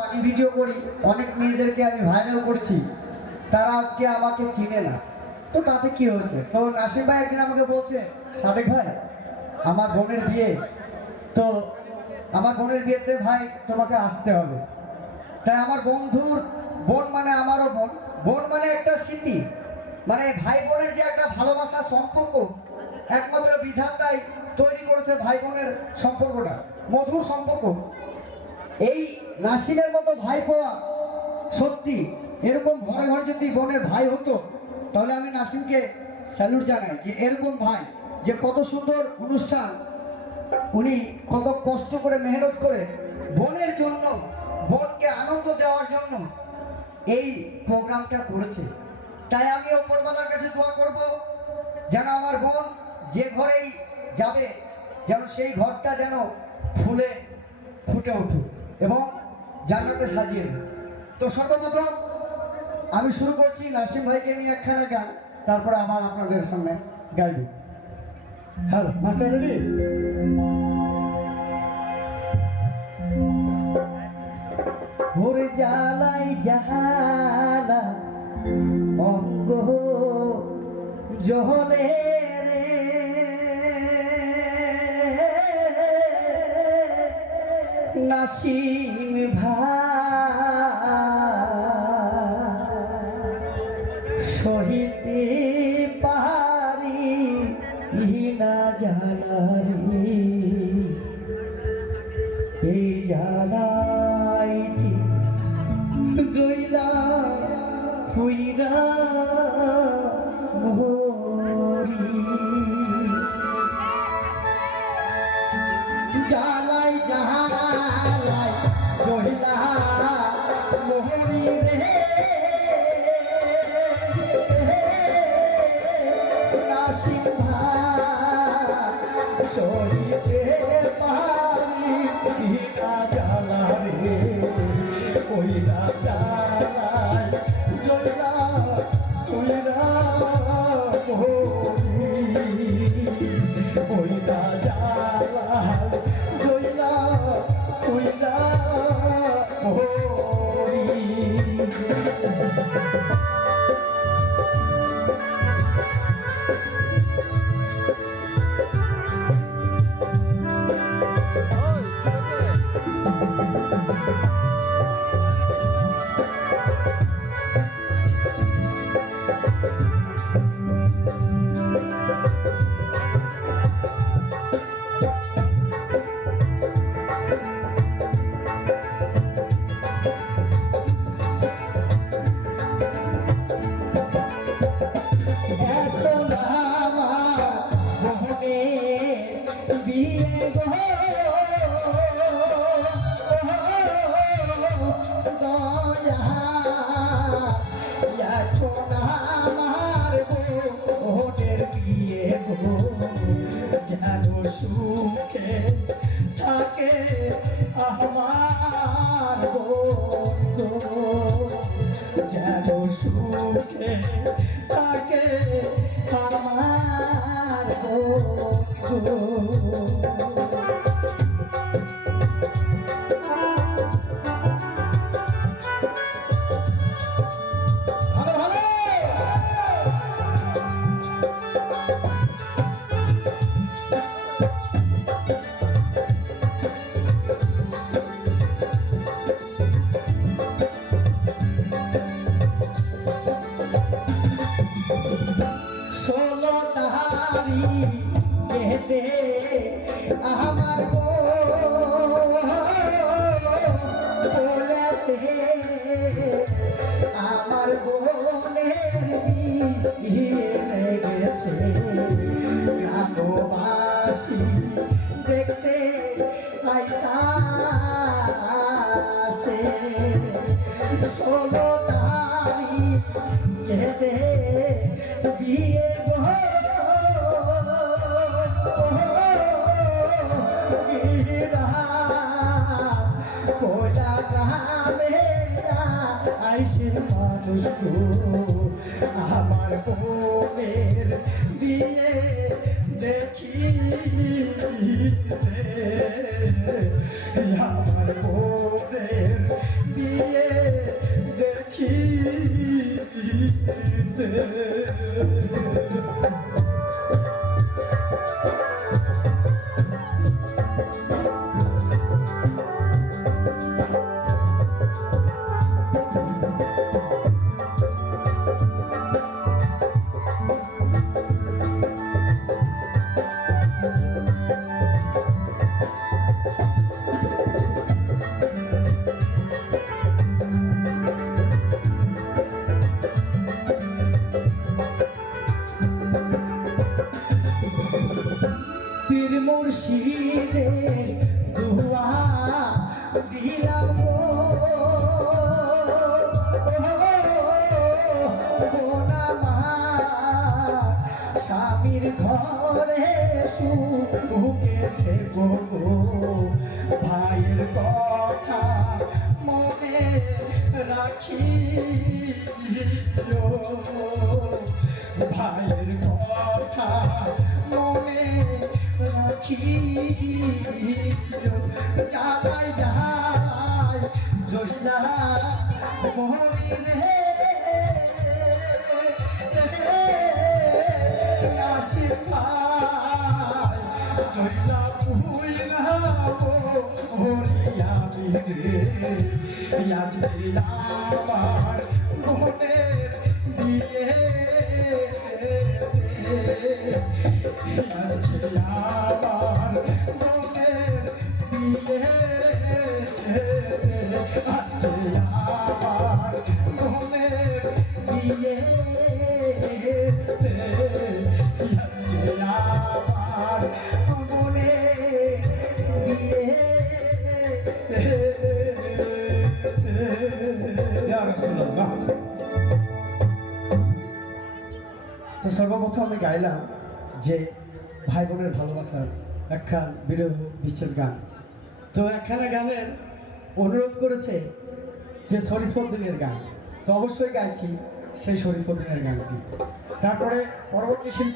Funny video করি, অনেক মেয়েদেরকে আমি ভাইরাল করছি, তারা আজকে আমাকে চিনে না। তো তাতে কি হয়েছে? তো নাসিম ভাই একদিন আমাকে বলছে, সাদেক ভাই আমার বোনের বিয়ে, তো আমার বোনের বিয়েতে ভাই তোমাকে আসতে হবে। তাই আমার বন্ধুর বোন মানে আমারও বোন, বোন মানে একটা স্মৃতি, মানে ভাই বোনের যে একটা ভালোবাসার সম্পর্ক, একমাত্র বিধাতাই তৈরি করেছে ভাই বোনের সম্পর্কটা, মধুর সম্পর্ক। এই নাসিমের মতো ভাই পাওয়া সত্যি, এরকম ঘরে ঘরে যদি বোনের ভাই হতো তাহলে আমি নাসিমকে স্যালুট জানাই, যে এরকম ভাই, যে কত সুন্দর অনুষ্ঠান, উনি কত কষ্ট করে মেহনত করে বোনের জন্য, বোনকে আনন্দ দেওয়ার জন্য এই প্রোগ্রামটা করেছে। তাই আমি উপরওয়ালার কাছে দোয়া করব যেন আমার বোন যে ঘরেই যাবে যেন সেই ঘরটা যেন ফুলে ফুটে উঠুক এবং জান্নাতে সাজিয়ে দেয়। তো সর্বপ্রথম আমি শুরু করছি নাসিম ভাইকে নিয়ে একখানা গান, তারপরে আবার আপনাদের সামনে গাইব। Hello master ready? ওরে জ্বালাই জ্বালা অঙ্গ জহলে রে, নাসিম ভাই সহিতে পারি না জ্বালারি, এই জ্বালাইটি জইলা হুইরা মরি, জ্বালাই জ্বালাই জইলা মরি রে, নাসিম ভাই সহিতে পারি না জ্বালারে, ওই না জ্বালাই জইলা হুইরা মরি, ওই না জ্বালাই জইলা হুইরা মরি। বিয়ে গো আমার বোনের বিয়ে গো, যেন সুখে থাকে আমার বন্ধু, যেন সুখে থাকে আমার বন্ধু। কেতে আমার বলেতে আমার বোনের বিয়ে গেছে, গ্রামবাসী দেখতে আইতাছে, 16 তারিখ কেতে বিয়ে কোলা গ্রামে আইসের মানুষ তো আমার বোনের বিয়ে দেখি, আমার বোনের পীর মুর্শিদের দুয়া দিলাম গো স্বামীর ঘরে সুখে থেকো গো ভাইয়ের কথা মনে রাখি ভাইয়ের কথা মনে রাখি যাই যাই জয়লা মরিনে নাসির ভাই জয়লা ভুইলা হরিয়া বিরে ইয়াজ দিলাবার মনের দিয়ে আমার মনের দিয়ে আমার মনের দিয়ে আমার মনে দিয়ে তো সর্বপ্রথম আমি গাইলাম যে ভাই বোনের ভালোবাসার একখান বিরহ বিচ্ছেদ গান। তো একখানা গানের অনুরোধ করেছে যে শরীফুদ্দিনের গান, তো অবশ্যই গাইছি সেই শরীফুদ্দিনের গানটি। তারপরে পরবর্তী শিল্পী